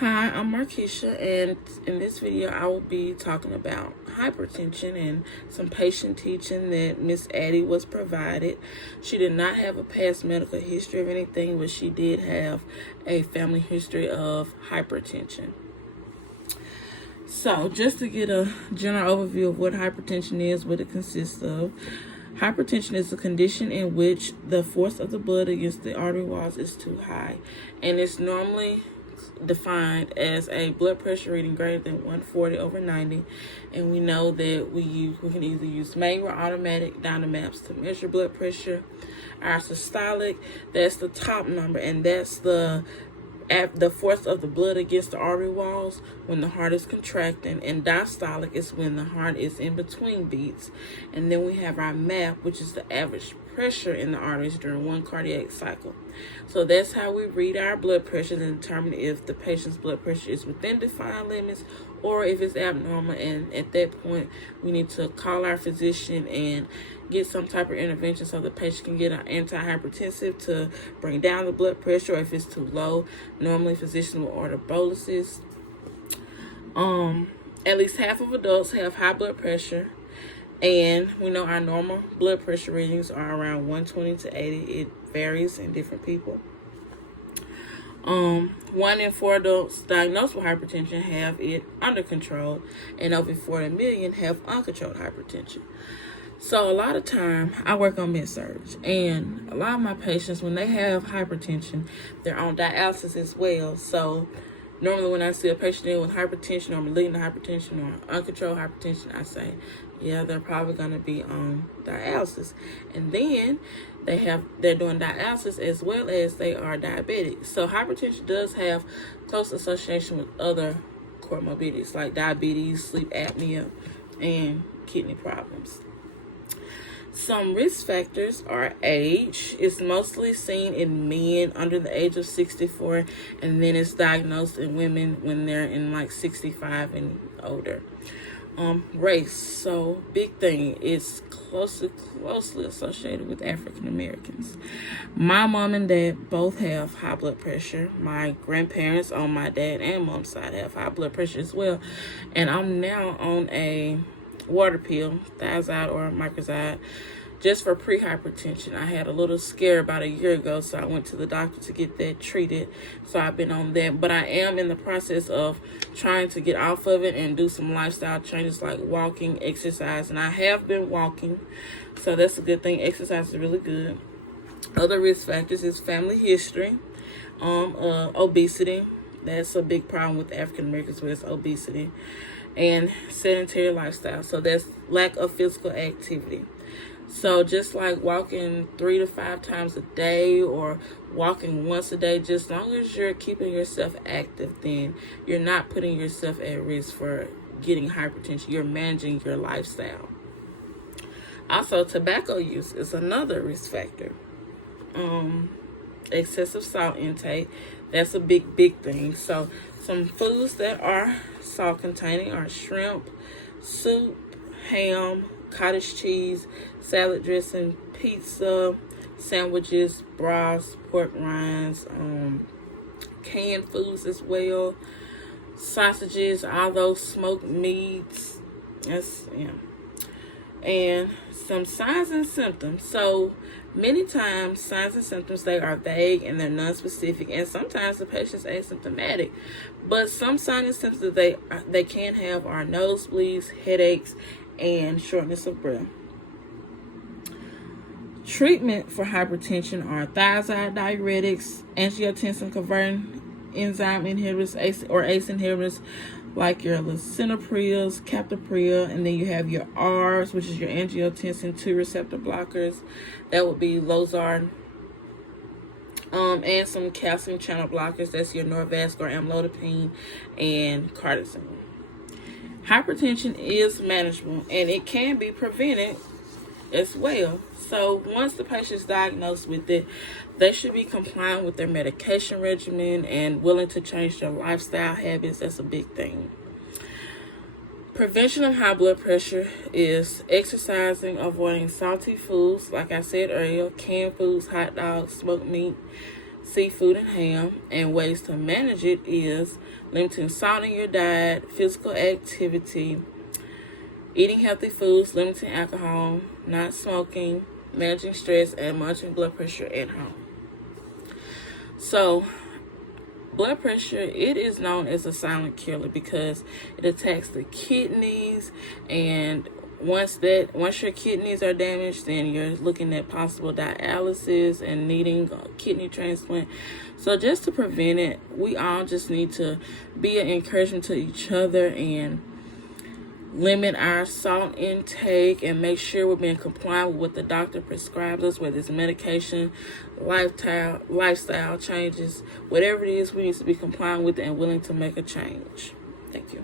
Hi, I'm Markesha, and in this video I will be talking about hypertension and some patient teaching that Miss Addie was provided. She did not have a past medical history of anything, but she did have a family history of hypertension. So, just to get a general overview of what hypertension is, what it consists of. Hypertension is a condition in which the force of the blood against the artery walls is too high, and it's normally defined as a blood pressure reading greater than 140/90, and we know that we can either use manual or automatic dynamops to measure blood pressure. Our systolic, that's the top number, and that's the force of the blood against the artery walls when the heart is contracting, and diastolic is when the heart is in between beats. And then we have our MAP, which is the average pressure in the arteries during one cardiac cycle. So that's how we read our blood pressure and determine if the patient's blood pressure is within defined limits or if it's abnormal. And at that point, we need to call our physician and get some type of intervention so the patient can get an antihypertensive to bring down the blood pressure. Or if it's too low, normally physicians will order boluses. At least half of adults have high blood pressure, and we know our normal blood pressure readings are around 120 to 80. It varies in different people. 1 in 4 adults diagnosed with hypertension have it under control, and over 40 million have uncontrolled hypertension. So a lot of time I work on med-surg, and a lot of my patients, when they have hypertension, they're on dialysis as well. So normally when I see a patient in with hypertension or malignant hypertension or uncontrolled hypertension, I say, yeah, they're probably going to be on dialysis. And then they're doing dialysis as well as they are diabetic. So hypertension does have close association with other comorbidities like diabetes, sleep apnea, and kidney problems. Some risk factors are age. It's mostly seen in men under the age of 64, and then it's diagnosed in women when they're in like 65 and older. Race. So big thing. It's closely associated with African Americans. My mom and dad both have high blood pressure. My grandparents on my dad and mom's side have high blood pressure as well. And I'm now on a water pill, thiazide or microzide, just for pre-hypertension. I had a little scare about a year ago, so I went to the doctor to get that treated. So I've been on that, but I am in the process of trying to get off of it and do some lifestyle changes like walking, exercise, and I have been walking, so that's a good thing. Exercise is really good. Other risk factors is family history, obesity. That's a big problem with African Americans with obesity, and sedentary lifestyle. So that's lack of physical activity. So just like walking 3 to 5 times a day or walking once a day, just as long as you're keeping yourself active, then you're not putting yourself at risk for getting hypertension. You're managing your lifestyle. Also, tobacco use is another risk factor. Excessive salt intake, that's a big thing. So some foods that are salt containing are shrimp, soup, ham, cottage cheese, salad dressing, pizza, sandwiches, broths, pork rinds, canned foods as well, sausages, all those smoked meats. And some signs and symptoms. So many times signs and symptoms, they are vague and they're non-specific, and sometimes the patient's asymptomatic. But some signs and symptoms that they can have are nosebleeds, headaches, and shortness of breath. Treatment for hypertension are thiazide diuretics, angiotensin converting enzyme inhibitors, ACE inhibitors, like your lisinoprils, captopril, and then you have your ARBs, which is your angiotensin 2 receptor blockers. That would be Lozar, and some calcium channel blockers. That's your Norvasc or amlodipine and cardizone. Hypertension is manageable and it can be prevented as well. So once the patient is diagnosed with it, they should be compliant with their medication regimen and willing to change their lifestyle habits. That's a big thing. Prevention of high blood pressure is exercising, avoiding salty foods, like I said earlier, canned foods, hot dogs, smoked meat, seafood and ham. And ways to manage it is limiting salt in your diet, physical activity, eating healthy foods, limiting alcohol, not smoking, managing stress, and monitoring blood pressure at home. So, blood pressure, it is known as a silent killer because it attacks the kidneys, and once your kidneys are damaged, then you're looking at possible dialysis and needing a kidney transplant. So just to prevent it, we all just need to be an encouragement to each other and limit our salt intake and make sure we're being compliant with what the doctor prescribes us, whether it's medication, lifestyle changes, whatever it is, we need to be compliant with it and willing to make a change. Thank you.